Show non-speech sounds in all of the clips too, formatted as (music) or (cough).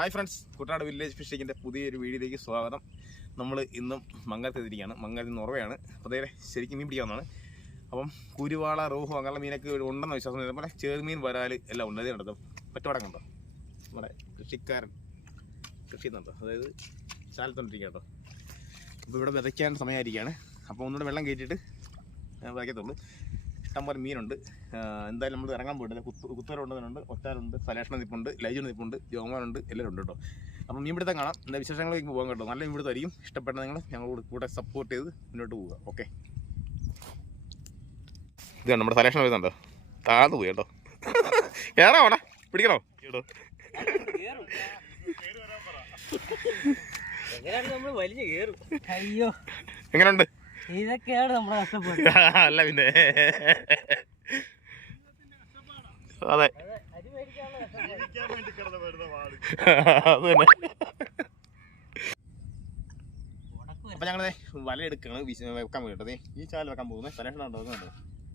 Hi friends Kuttanad village ഫിഷിങ്ങിന്റെ പുതിയൊരു വീഡിയോയിലേക്ക് സ്വാഗതം. നമ്മൾ ഇന്നും മംഗലത്തെത്തിരിക്കുകയാണ് മംഗലത്തിൽ ഉറവയാണ് അപ്പോൾ അതേ ശരിക്കും മീൻ പിടിക്കാവുന്നതാണ്. അപ്പം കുരുവാള റോഹു അങ്ങനെയുള്ള മീനൊക്കെ ഉണ്ടെന്ന് വിശ്വാസം അതുപോലെ ചെറുമീൻ വരാൽ എല്ലാം ഉണ്ട്. അതേ ഉണ്ടോ പറ്റോടം കണ്ടോ നമ്മുടെ കൃഷിക്കാരൻ കൃഷി ചെയ്യുന്നുണ്ടോ അതായത് ചാലത്തോണ്ടിരിക്കുക അപ്പോൾ ഇവിടെ വിതയ്ക്കാൻ സമയമായിരിക്കുകയാണ്. അപ്പോൾ ഒന്നുകൂടെ വെള്ളം കയറ്റിയിട്ട് വിതയ്ക്കത്തുള്ളൂ. ഇഷ്ടംപോലെ മീനുണ്ട്. എന്തായാലും നമ്മൾ ഇറങ്ങാൻ പോയിട്ടില്ല കുത്തു കുത്തൂരുണ്ടെന്നുണ്ട് ഒറ്റാലുണ്ട് സലേഷണ നിപ്പുണ്ട് ലൈജു നിപ്പുണ്ട് ജോമാനുണ്ട്. എല്ലാവരും ഉണ്ട് കേട്ടോ. അപ്പം മീൻ പിടുത്തം കാണാം. എന്താ വിശേഷങ്ങളിലേക്ക് പോകാൻ കേട്ടോ. നല്ല മീൻപിടുത്തം ആയിരിക്കും ഇഷ്ടപ്പെട്ട നിങ്ങൾ ഞങ്ങളോട് കൂടെ സപ്പോർട്ട് ചെയ്ത് മുന്നോട്ട് പോവുക. ഓക്കെ ഇത് നമ്മുടെ സലേഷണ വരുന്നുണ്ടോ. താഴ്ന്നു പോയി കേട്ടോ. കയറാ വേണ പിടിക്കണോ? കേട്ടോ എങ്ങനെയാണ് നമ്മൾ വലിഞ്ഞു കേറും അയ്യോ. എങ്ങനെയുണ്ട്? ഇതൊക്കെയാണ് നമ്മുടെ കഷ്ടപ്പാട്. (laughs) അല്ല പിന്നെ. അതെ. അത് തന്നെ ഉടക്കുവല്ല. അപ്പൊ ഞങ്ങളെ വല എടുക്കണം വെക്കാൻ പോയിട്ടത് ഈ ചാല വെക്കാൻ പോകുന്നത് സലേഷണ ഉണ്ടോ അതുകൊണ്ട്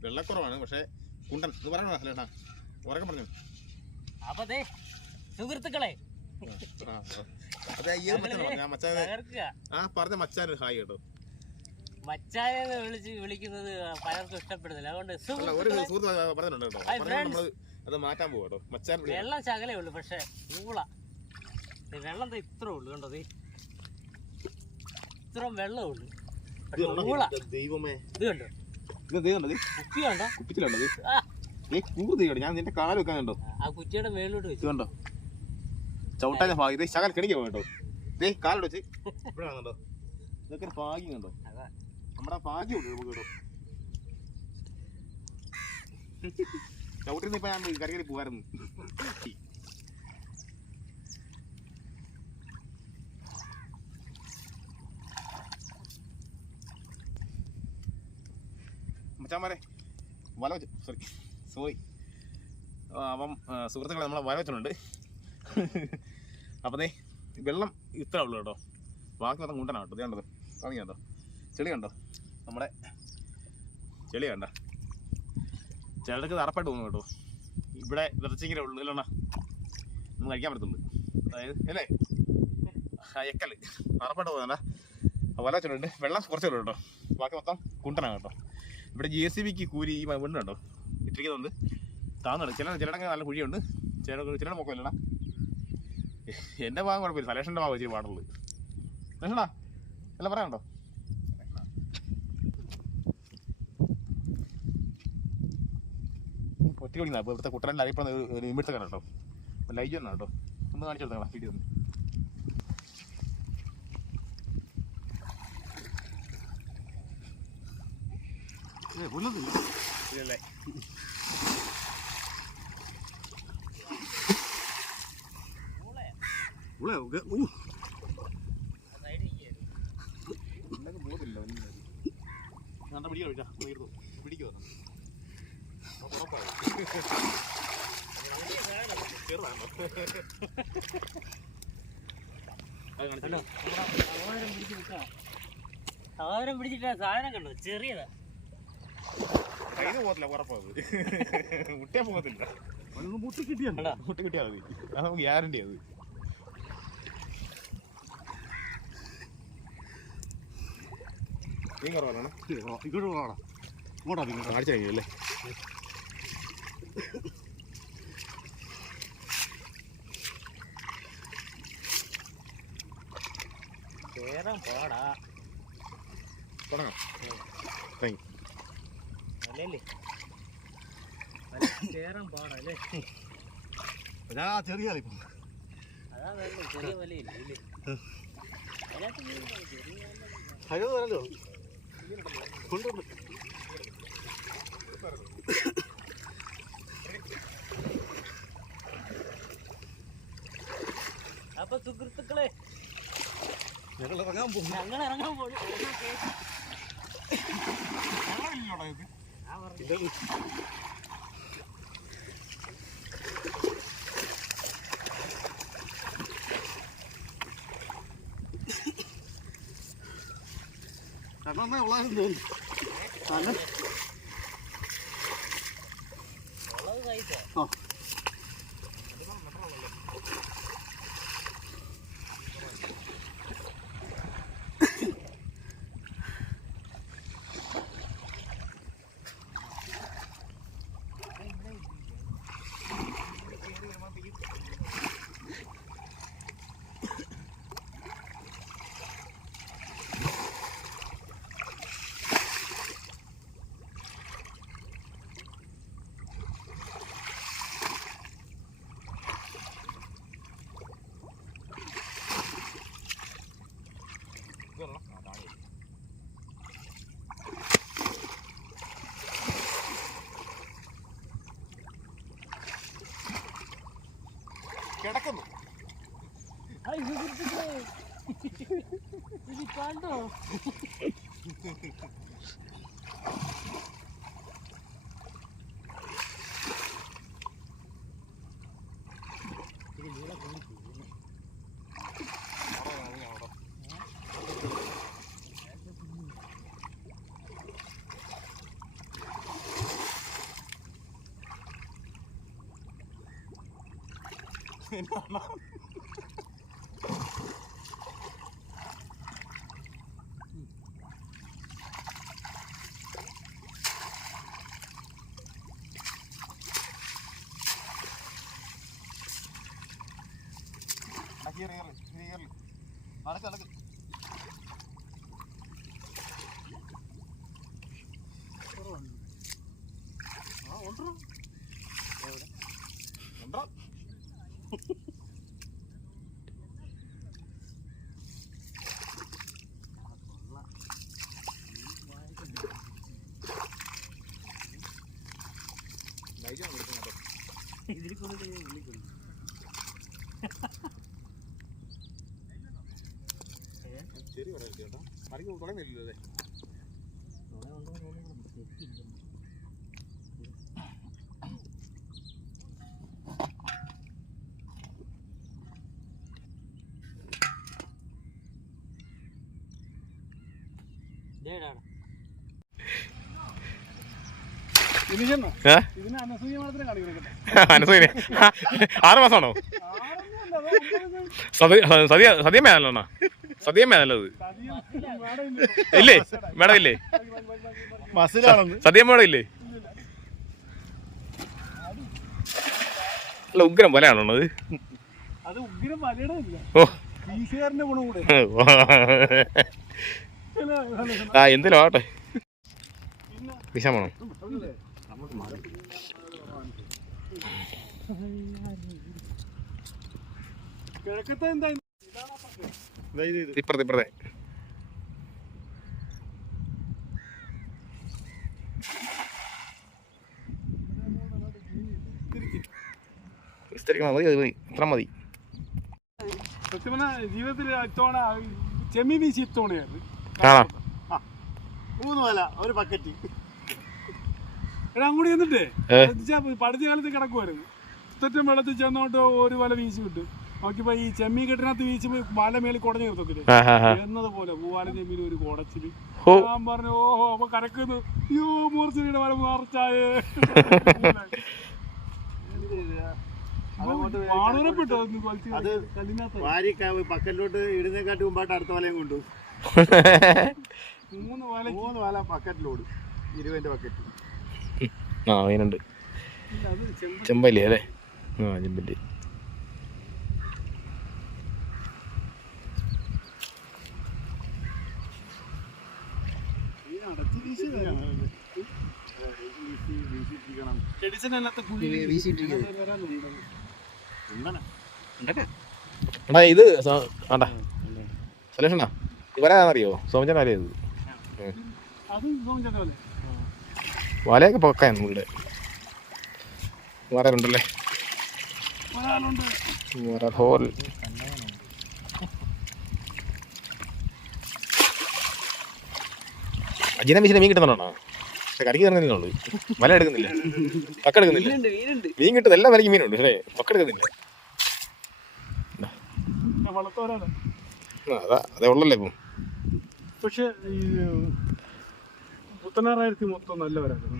വെള്ളക്കുറവാണ് പക്ഷെ കുണ്ടൻ ഇത് പറയണോ സലേഷണ ഉറക്കെ പറഞ്ഞു. അപ്പൊ സുഹൃത്തുക്കളെ. അതെ ഈ മച്ചാൻ ആ പറഞ്ഞ മച്ചാൻ ഹായ് കേട്ടോ. മച്ചാനെ എന്ന് വിളിച്ച് വിളിക്കുന്നത് പലർക്കും ഇഷ്ടപ്പെടുന്നില്ല. അതുകൊണ്ട് പറഞ്ഞിട്ടുണ്ട് അത് മാറ്റാൻ പോവാട്ടോ മച്ചാൻ വെള്ളം ശകലേ ഉള്ളു പക്ഷെ ഊള. വെള്ളം ഇത്ര ഉള്ളു കണ്ടോ ഇത്ര വെള്ളം ഉള്ളു. ഊള. ദൈവമേ. ഇത് കണ്ടോ? ഇത് ദൈവം ഇത് കുപ്പി കണ്ടോ കുപ്പിച്ചിലുണ്ടോ ഇത് ഞാൻ നിന്റെ കാൽ വെക്കാൻ കണ്ടോ? ആ കുറ്റിയുടെ മേളിലോട്ട് ഇത് വെച്ചു കണ്ടോ ചവിട്ടാന്റെ ഭാഗ്യം ഇത് ശകൽ കിണിക്കാൻ കേട്ടോ. ദേ കാലോട് വെച്ച് (laughs) ഇവിടെ കാണുന്നുണ്ടോ ഇതൊക്കെ ഭാഗ്യം കണ്ടോ? നമ്മുടെ ഭാഗ്യം ഉണ്ട് നമുക്ക് കേട്ടോ നിന്ന് ഇപ്പൊ ഞാൻ കറികറി പോകായിരുന്നു മച്ചാമാരെ വല വെച്ചു സോറി സോറി അപ്പം സുഹൃത്തുക്കളെ നമ്മളെ വല വെച്ചിട്ടുണ്ട്. അപ്പം വെള്ളം ഇത്ര ഉള്ളൂ കേട്ടോ. ബാക്കി മൊത്തം കൂട്ടനാണ് കേട്ടോ. ഇത് കേട്ടോ ചെളി കണ്ടോ? നമ്മുടെ ചെളി കണ്ട. ചിലർക്ക് തറപ്പായിട്ട് തോന്നും കേട്ടോ. ഇവിടെ വിറച്ചിങ്ങനെ ഉള്ളു. ഇല്ലണ്ണ നമുക്ക് കഴിക്കാൻ പറ്റുന്നുണ്ട് അതായത് അല്ലേ? എക്കൽ തറപ്പായിട്ട് തോന്നണ്ട വല വെച്ചിട്ടുണ്ട്. വെള്ളം കുറച്ചേ കേട്ടോ. ബാക്കി മൊത്തം കുണ്ടനാണ് കേട്ടോ. ഇവിടെ ജി സി ബിക്ക് കൂരി ഈ വീണ്ടും കണ്ടോ ഇട്ടിരിക്കുന്നുണ്ട്. താന്നുണ്ട് ചില ചിലടങ്ങ് നല്ല കുഴിയുണ്ട്. ചില ചിലയുടെ മുഖമില്ലടാ എന്റെ ഭാഗം കുഴപ്പമില്ല. സലേഷന്റെ ഭാഗം ഇച്ചിരി പാടുള്ളൂ. സലേഷടാ എല്ലാം പറയാനുണ്ടോ? കളിക്കുന്ന അപ്പോൾ ഇവിടുത്തെ കുട്ടനാട്ടിൽ അറിയപ്പെടുന്ന ഒരു ഇമിടുത്ത കട കേട്ടോ. ലൈജ് തന്നെ കേട്ടോ. ഒന്ന് കാണിച്ചു കൊടുക്കണം വീഡിയോ ഒന്ന്. ഇല്ലല്ലേ. ഉള ഊ സൈഡിൽ കയറി ഇന്നൊക്കെ ബോധമില്ല ഒന്നും നല്ല പിടിക്കോ ഇല്ല പിടിക്കോ പിടിക്കോ കണ്ടോ? വിട്ടാ പിടിച്ചിട്ടാ സാധനം കണ്ടോ? ചെറിയതാ. കയ്യിൽ പോകത്തില്ല ഉറപ്പത് മുട്ടിയാ പോകത്തില്ല. മുട്ടി കിട്ടിയാ മുട്ടി കിട്ടിയാൽ മതി. അത് നമുക്ക് ഗ്യാരണ്ടി അത്. കുറവാണ്? ഇങ്ങോട്ട് പോകണം ഇങ്ങോട്ടാ കാണിച്ചു കഴിഞ്ഞല്ലേ കേറാൻ പാടാ തുടങ്ങാം താങ്ക് അല്ലേ കേറാൻ പാടാ അല്ലേ ഞാൻ ആ ചെറിയ ഇപ്പം അതാ നല്ലത് ചെറിയ വലയില്ല ഇല്ലേ അതിനകത്ത് മീൻ കാണും, ചെറിയ വല. ഹലോ വരല്ലോ. കൊണ്ടുവന്നു അപ്പൊ സുഹൃത്തുക്കളെ ഞങ്ങൾ ഇറങ്ങാൻ പോകും ഞങ്ങൾ ഇറങ്ങാൻ പോണു ഇത് കാരണം ഉള്ളതെന്ന് തോന്നുന്നു കിടക്കുന്നു. (laughs) കണ്ടോ? ശരി പറയാം ചേട്ടാ മറിക്ക് തുടങ്ങിയില്ലല്ലോ അല്ലേ ഇതേടാണ് ഇതിനെന്നോ ഏ ഇതിന് അനസൂയ ആറ് മാസമാണോ? സതി സതിയ സതിയമ്മയാണല്ലോ സതിയമ്മയാണല്ലോ അത് ഇല്ലേ? മേഡം ഇല്ലേ? സതിയ സതിയമ്മ മേഡം ഇല്ലേ? അല്ല ഉഗ്രം പോലെയാണോ അത്? ഓ. ആ എന്തിലും ആവട്ടെ വിഷമാണോ കിഴക്കത്തെ എന്താ ഇപ്പുറത്തെ ഇപ്പുറത്തെ വിസ്തരിക്കണം മതി അത് മതി. ഇത്ര മതി. സത്യം പറഞ്ഞാൽ ജീവിതത്തിൽ ഇത്തവണ വീശി ഇത്തവണയായിരുന്നു. മൂന്ന് വല ഒരു ബക്കറ്റ് എടാ അങ്ങോട്ട് ചെന്നിട്ടേ. പഠിച്ച കാലത്ത് കിടക്കുമായിരുന്നു ഇത്തറ്റം വെള്ളത്തിൽ ചെന്നോട്ട് ഒരു വല വീശി വിട്ടു. നോക്കിയപ്പോ ഈ ചെമ്മീൻ കെട്ടിനകത്ത് വീശി വല മേലിൽ കുടഞ്ഞു നിർത്തത്തില്ലേ എന്നതുപോലെ പൂവാല ചെമ്മീൻ ഒരു കുടച്ചിൽ. ഞാൻ പറഞ്ഞു ഓഹോ അപ്പൊ കരക്കുന്നു. അയ്യോ മൂർച്ചയുടെ വല മാർച്ചായേ. അത് (laughs) വാരി പക്കറ്റിലോട്ട് ഇടുന്നേക്കാട്ടി മുമ്പായിട്ട് അടുത്ത വലയും കൊണ്ടു. മൂന്ന് വല മൂന്ന് വല പക്കറ്റിലോട് ഇരുപതിന്റെ പക്കറ്റ്. ആ ചെമ്പല്ലി അല്ലേ? ആ ചെമ്പല്ലി എടാ ഇത് ആണ്ടാ. സലേഷനാ ഇവരാണെന്നറിയോ സോമചൻ നോക്കിയത് പോലെ വലയൊക്കെ പൊക്കാൻ ഇവിടെ. വരാനുണ്ടല്ലേ ഹോൽ അജിനെ മീൻ കിട്ടുന്നുണ്ടോ പക്ഷെ കറിക്ക് തന്നെയുള്ളു വല എടുക്കുന്നില്ല. പക്ക എടുക്കുന്നില്ല. മീൻ കിട്ടുന്ന എല്ലാ വലയ്ക്കും മീനുണ്ട്. പക്ഷേ പക്ക എടുക്കുന്നില്ല. വളർത്തോരാണ് ആ, അതാ അതേ ഉള്ളല്ലേ ഇപ്പം. പക്ഷേ ഈ പുത്തനാറായിരത്തി മൊത്തം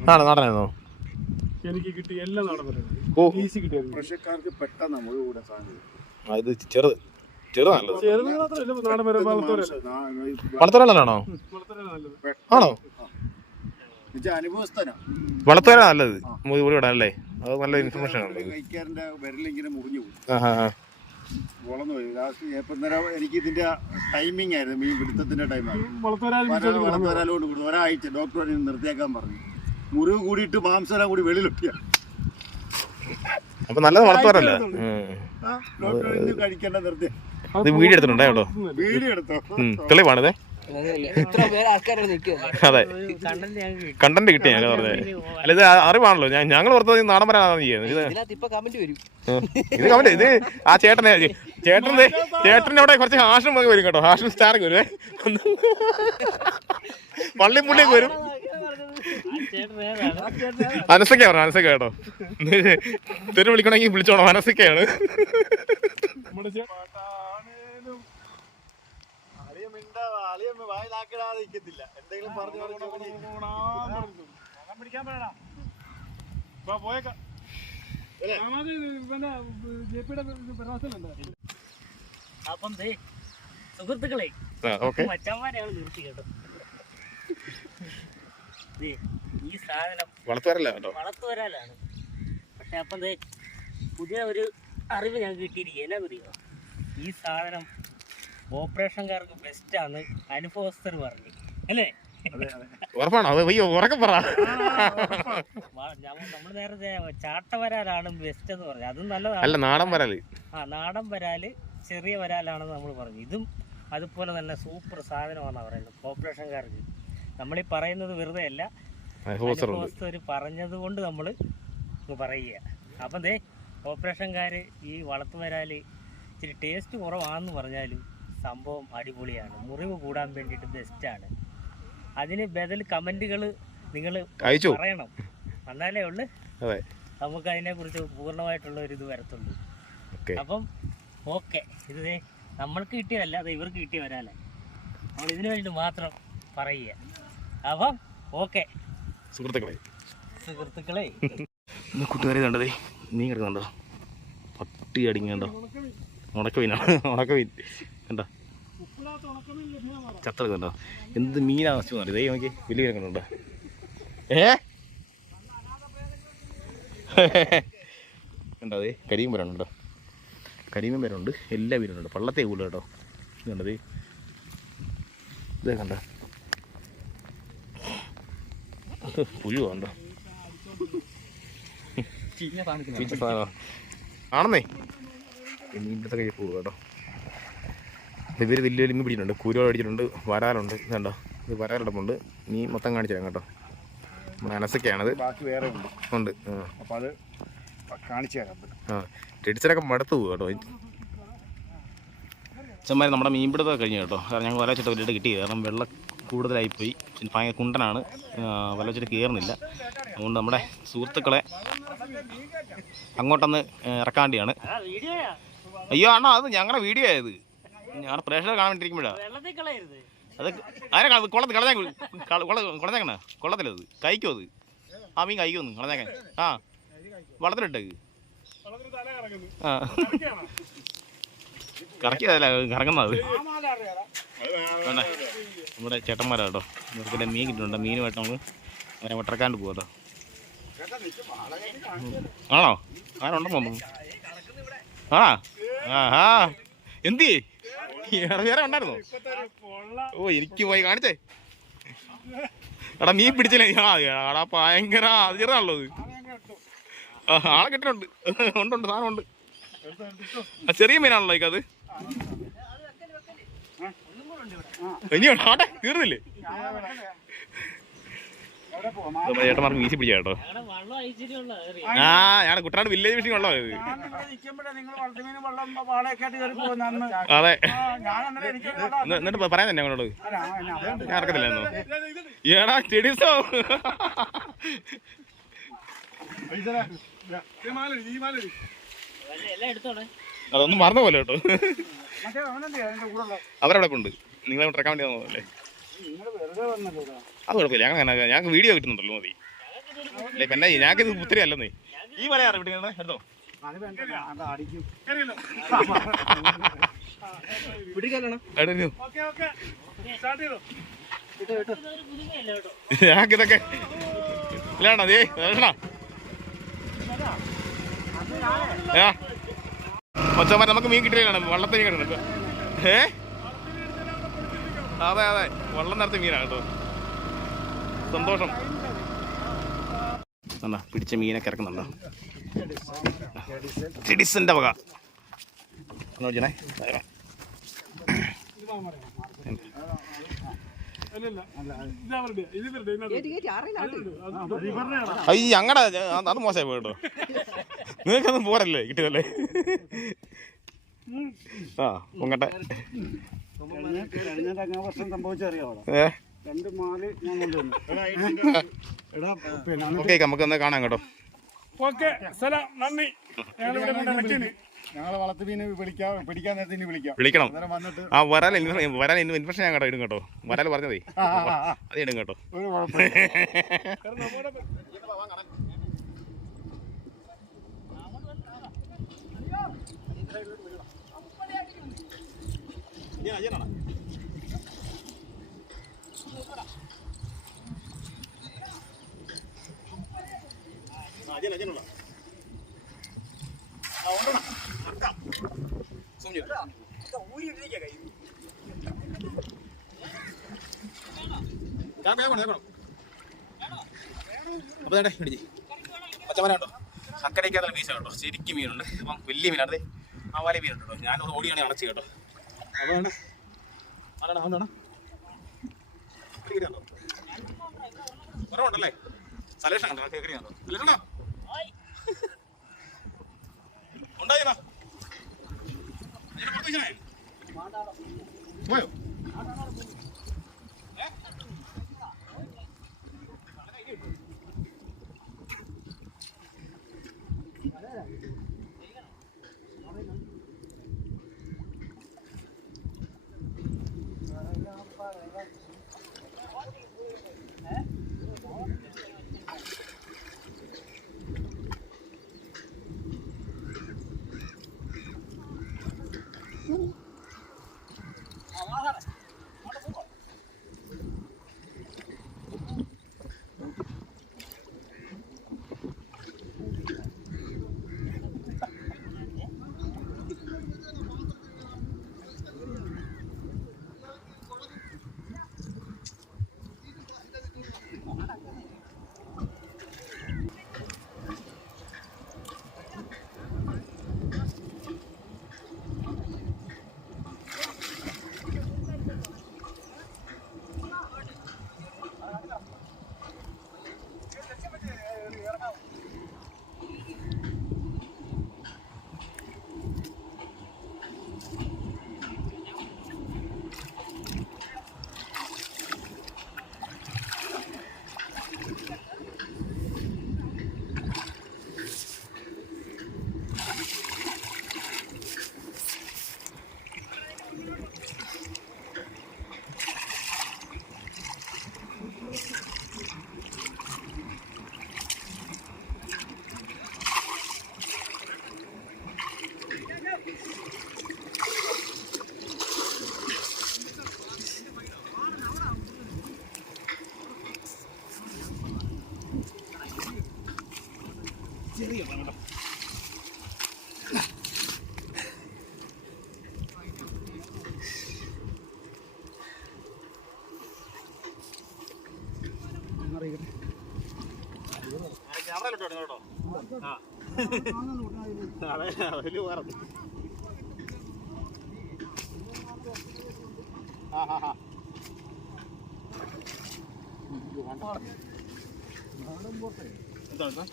നാടനായിരുന്നോ? എനിക്ക് കിട്ടി എല്ലാം ഓ. ഈസി കിട്ടിയായിരുന്നു കൃഷിക്കാർക്ക് പെട്ടെന്ന് മുഴുവൻ കൂടെ സാധനം ഇത് ചെറുത്. ചെറുതാണല്ലത് ചെറുത് മാത്രമല്ല നാടൻ വരെ വളർത്തോരല്ല വളർത്തുവരാണോ? വളർത്തോരാണ് നല്ലത്. ആണോ? വളർത്തുവരാ നല്ലത്. മുടി അല്ലേ അത് നല്ല ഇൻഫർമേഷൻ ആണ്. എനിക്ക് ഇതിന്റെ ടൈമിംഗ് ആയിരുന്നു. മീൻ പിടുത്തത്തിന്റെ ടൈമായിരുന്നു ഒരാഴ്ച ഡോക്ടർ നിർത്തിയേക്കാൻ പറഞ്ഞു. മുറിവ് കൂടിയിട്ട് മാംസം കൂടി വെളിയിലൊട്ടിയ അപ്പൊ നല്ലത് വളർത്താറല്ലേ കഴിക്കേണ്ട നിർത്തി. വീഡിയോ വീഡിയോ എടുത്തോ? തെളിവാണിത്. അതെ കണ്ടന്റ് കിട്ടി കണ്ടന്റ് കിട്ടി ഞങ്ങൾ പറഞ്ഞത്. അല്ല ഇത് അറിവാണല്ലോ. ഞാൻ ഞങ്ങൾ ഓർത്തത് ഈ നാടൻ വരാനാണ് ചെയ്യുന്നത്? ഇത് കമന്റ് വരും. ഇത് കമന്റ് ഇത് ആ ചേട്ടനെ ചേട്ടൻ ചേട്ടന്റെ അവിടെ കുറച്ച് ഹാഷും ഒക്കെ വരും കേട്ടോ. ഹാഷും സ്റ്റാറൊക്കെ വരും. പള്ളി പുള്ളിയൊക്കെ വരും. അനസക്ക പറഞ്ഞു അനസക്ക കേട്ടോ. തെരു വിളിക്കണമെങ്കിൽ വിളിച്ചോണം അനസക്കയാണ് അപ്പം സുഹൃത്തുക്കളെ ഓക്കെ. മച്ചന്മാരെയാണ് നിർത്തി കേട്ടോ. ഈ സാധനം വളർത്തുവരല്ല കേട്ടോ വളർത്തു വരാലാണ് പക്ഷെ അപ്പം ദേ പുതിയ ഒരു അറിവ് ഞാൻ കിട്ടിയിരിക്കുക എന്നാ അറിയോ ഈ സാധനം ഓപ്പറേഷൻകാർക്ക് ബെസ്റ്റാന്ന് അനുഭവസ്ഥർ പറഞ്ഞു. അല്ലേ? ഉറപ്പാണോ? ഉറക്കം പറ. നമ്മൾ നേരത്തെ ചാട്ട വരാലാണ് ബെസ്റ്റ് എന്ന് പറഞ്ഞു അതും നല്ലതാണ്. അല്ല നാടൻ വരാൽ. ആ നാടൻ വരാൽ ചെറിയ വരാലാണെന്ന് നമ്മൾ പറഞ്ഞു. ഇതും അതുപോലെ തന്നെ സൂപ്പർ സാധനമാണെന്നാണ് പറയുന്നത് കോർപ്പറേഷൻകാർക്ക് നമ്മളീ പറയുന്നത് വെറുതെ അല്ല അനുഭവസ്ഥർ പറഞ്ഞത് കൊണ്ട് നമ്മൾ പറയുക. അപ്പം ദേ ഓപ്പറേഷൻകാർ ഈ വളർത്തു വരാൽ ഇച്ചിരി ടേസ്റ്റ് കുറവാണെന്ന് പറഞ്ഞാലും സംഭവം അടിപൊളിയാണ്. മുറിവ് കൂടാൻ വേണ്ടിയിട്ട് ബെസ്റ്റാണ്. അതിന് ബദൽ കമന്റുകൾ നിങ്ങൾ പറയണം. എന്നാലേ ഉള്ളു. നമുക്ക് അതിനെക്കുറിച്ച് പൂർണമായിട്ടുള്ള ഒരു ഇത് വരത്തുള്ളൂ അപ്പം ഓക്കെ. ഇത് നമ്മൾക്ക് കിട്ടിയതല്ല അത് ഇവർക്ക് കിട്ടിയ വരാല്ലേ നമ്മൾ ഇതിനു വേണ്ടി മാത്രം പറയുക. അപ്പം ഓക്കെ. സുഹൃത്തുക്കളെ. സുഹൃത്തുക്കളെ. കൂട്ടുകാരെ കണ്ടതേ മീൻ കിടക്കുന്നുണ്ടോ പട്ടി അടിങ്ങണ്ടോ ഉണക്കമീനാണ്. ഉണക്കമീൻ. കണ്ടോ? ചത്തെടുക്കുന്നുണ്ടോ എന്ത് മീനാ എന്നറിയത് ദൈവം നോക്കി വലിയ കിടക്കുന്നുണ്ടോ ഏ? കണ്ടോ അതേ കരിയും വരണുണ്ടോ കരിമീൻ വരണുണ്ട് എല്ലാ മീനുണ്ട് പള്ളത്തെ കൂടുതൽ കേട്ടോ കണ്ടത് ഇതേ കണ്ട? പുഴു കണ്ടോ ചീച്ച സാധനം ആണെന്നേ. ഇന്നത്തെ കൈ പോകും കേട്ടോ. ഇവർ വലിയ വലിയ പിടിച്ചിട്ടുണ്ട്. കൂരോട് അടിച്ചിട്ടുണ്ട് വരാലുണ്ട്. ഇതുണ്ടോ ഇത് വരാലിടപ്പുണ്ട് നീ മൊത്തം കാണിച്ചു തരാം കേട്ടോ. മനസ്സൊക്കെയാണത് ബാക്കി വേറെ ഉണ്ട്. ഉണ്ട്. അപ്പോൾ അത് കാണിച്ചു തരാം. ആ. ടെഡിച്ചറൊക്കെ മടുത്തു പോകും കേട്ടോ. ചെമ്മാരി നമ്മുടെ മീൻപിടുത്തം കഴിഞ്ഞു കേട്ടോ. കാരണം ഞങ്ങൾ വല വലിയ വലിയിട്ട് കിട്ടി കാരണം വെള്ളം കൂടുതലായിപ്പോയി. ഭയങ്കര കുണ്ടനാണ്. വല വെച്ചിട്ട് കയറുന്നില്ല അതുകൊണ്ട് നമ്മുടെ സുഹൃത്തുക്കളെ അങ്ങോട്ടൊന്ന് ഇറക്കാണ്ടിയാണ്. അയ്യോ അണ്ണാ അത് ഞങ്ങളുടെ വീഡിയോ ആയത്. ഞങ്ങളുടെ പ്രേക്ഷകർ കാണാൻ വേണ്ടിയിരിക്കുമ്പോഴാണ് അത് കൊള്ളത്ത് കളഞ്ഞ കൊള്ളത്തിൽ കളഞ്ഞേക്കണ കൊള്ളത്തിലത് കഴിക്കോ അത്? ആ മീൻ കഴിക്കുമെന്ന് കളഞ്ഞേക്കാൻ. ആ വളത്തിലിട്ടേക്ക് ആ. കറക്കിയതല്ല കറങ്ങുന്നത്. നമ്മുടെ ചേട്ടന്മാരാ കേട്ടോ ഇവർക്കിടെ മീൻ കിട്ടുന്നുണ്ട്. മീനുമായിട്ട് നമ്മൾ അങ്ങനെ വട്ടർക്കാണ്ട് പോകാം ആണോ? ആരുണ്ടെന്ന് തോന്നുന്നു ആ ആ എന്തി? വേറെ ഉണ്ടായിരുന്നോ? ഓ എനിക്ക് പോയി കാണിച്ചേ. എടാ മീൻ പിടിച്ചില്ലേ? ആ എടാ ഭയങ്കര അത് ആ ആളെ കിട്ടുന്നുണ്ട്. ഉണ്ടുണ്ട് ഉണ്ട് സാധനം ഉണ്ട് ചെറിയ മീനാണല്ലോ ഇക്കത്. ഇനിയുണ്ട് ആട്ടെ തീർന്നില്ലേ? ചേട്ടന്മാർക്ക് വീശി പിടിക്കാം കേട്ടോ. ആ ഞാൻ കുട്ടനാട് വില്ലേജ് ഫിഷിംഗ് ഇത്. വെള്ളം അതെ എന്നിട്ട് പറയാൻ തന്നെ ഞങ്ങളോട് ഞാൻ ഇറക്കത്തില്ലായിരുന്നു. ഏടാ ടെഡീസോ എല്ലാം എടുത്തോളെ അതൊന്നും മറന്നു പോലെ കേട്ടോ. അവരവിടെ ഉണ്ട്. നിങ്ങളെ ട്രക്കാൻ വേണ്ടി വന്നതല്ലേ? അത് കുഴപ്പമില്ല. ഞങ്ങൾ ഞങ്ങൾക്ക് വീഡിയോ കിട്ടുന്നുണ്ടല്ലോ മതി. അല്ലേ ഞങ്ങൾക്ക് ഇത് ഒത്തിരി അല്ലെന്നേ. ഈ മലയാളം വിട്ടിങ്ങനെ എടുത്തോ. അത് വേണ്ട അത് അടിക്കും. പിടിക്കാനാണ് എടുത്തോ. Okay okay. സ്റ്റാർട്ട് ചെയ്തോ? ഇതൊരു പുതുമയല്ല കേട്ടോ ഞങ്ങൾക്ക് ഇതൊക്കെ ഇല്ലാണോ അതേ വേണോ ആ നമുക്ക് മീൻ കിട്ടിയാണ് വള്ളത്തിന് കിടക്കുന്നത് ഏ? അതെ അതെ വള്ളം നടത്തി മീനാണ് കേട്ടോ. സന്തോഷം. എന്നാ പിടിച്ച മീനൊക്കെ ഇറക്കുന്നുണ്ടോ? ടിഡിസിന്റെ വക. നോക്കണേ അയ്യ ഞങ്ങടെ അത് മോശമായി പോയിട്ടോ നിങ്ങൾക്കൊന്നും പോരല്ലേ കിട്ടിയതല്ലേ ആ പൊങ്ങട്ടെ കഴിഞ്ഞ കഴിഞ്ഞ വർഷം സംഭവിച്ചറിയാം രണ്ട് മാൽ ഞാൻ കൊണ്ടുവന്നു എടാ പിന്നെ ഓക്കെ നമുക്ക് എന്നാ കാണാം കേട്ടോ. ഓക്കെ സലാം നന്ദി. ഞങ്ങൾ ഇവിടെ ഞങ്ങളെ വളർത്തു മീനെ വിളിക്കാം പിടിക്കാൻ നേരത്തെ ഇനി വിളിക്കാം. വിളിക്കണം. ആ വരാൻ വരാൻ ഇൻഫെക്ഷൻ ഞാൻ കേട്ടോ ഇടും കേട്ടോ. വരാൽ പറഞ്ഞതേ അത് ഇടും കേട്ടോ. ആ കുഴപ്പമില്ല അക്കടയ്ക്കകത്തുള്ള മീശ കേട്ടോ ശരിക്കും മീനുണ്ട്. അപ്പം വലിയ മീനാണ് ആ വലിയ മീനുണ്ട്? കേട്ടോ ഞാനത് ഓടിയാണ് അടച്ചു കേട്ടോ. അതാണ് അതാണ് അതുകൊണ്ടാണ് കുറവുണ്ടല്ലേ? സലേഷൻ കണ്ടോ? കേക്കറിയാണോ കണ്ടോ? സലേഷനോ Vai, പോയോ കേട്ടോ. ആ. അതെ വലിയ വേറെ ആ ആ ആ. എന്താ എന്താ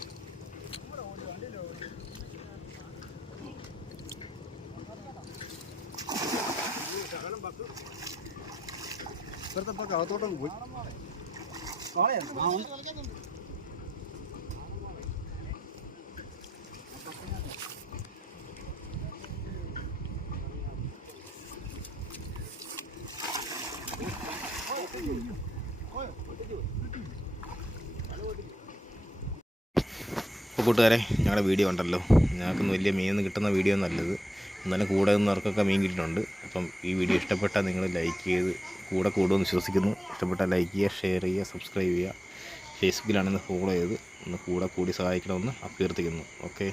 ഇപ്പുറത്തെ അകത്തോട്ടങ്ങ് പോയി. അപ്പോൾ കൂട്ടുകാരെ ഞങ്ങളുടെ വീഡിയോ ഉണ്ടല്ലോ ഞങ്ങൾക്കൊന്നും വലിയ മീനൊന്നും കിട്ടുന്ന വീഡിയോ നല്ലത് എന്നാലും കൂടെ നിന്നവർക്കൊക്കെ മീൻ കിട്ടിയിട്ടുണ്ട്. അപ്പം ഈ വീഡിയോ ഇഷ്ടപ്പെട്ടാൽ നിങ്ങൾ ലൈക്ക് ചെയ്ത് കൂടെ കൂടുമെന്ന് വിശ്വസിക്കുന്നു. ഇഷ്ടപ്പെട്ടാൽ ലൈക്ക് ചെയ്യുക ഷെയർ ചെയ്യുക സബ്സ്ക്രൈബ് ചെയ്യുക. ഫേസ്ബുക്കിലാണെന്ന് ഫോളോ ചെയ്ത് ഒന്ന് കൂടെ കൂടി സഹായിക്കണമെന്ന് അഭ്യർത്ഥിക്കുന്നു. ഓക്കെ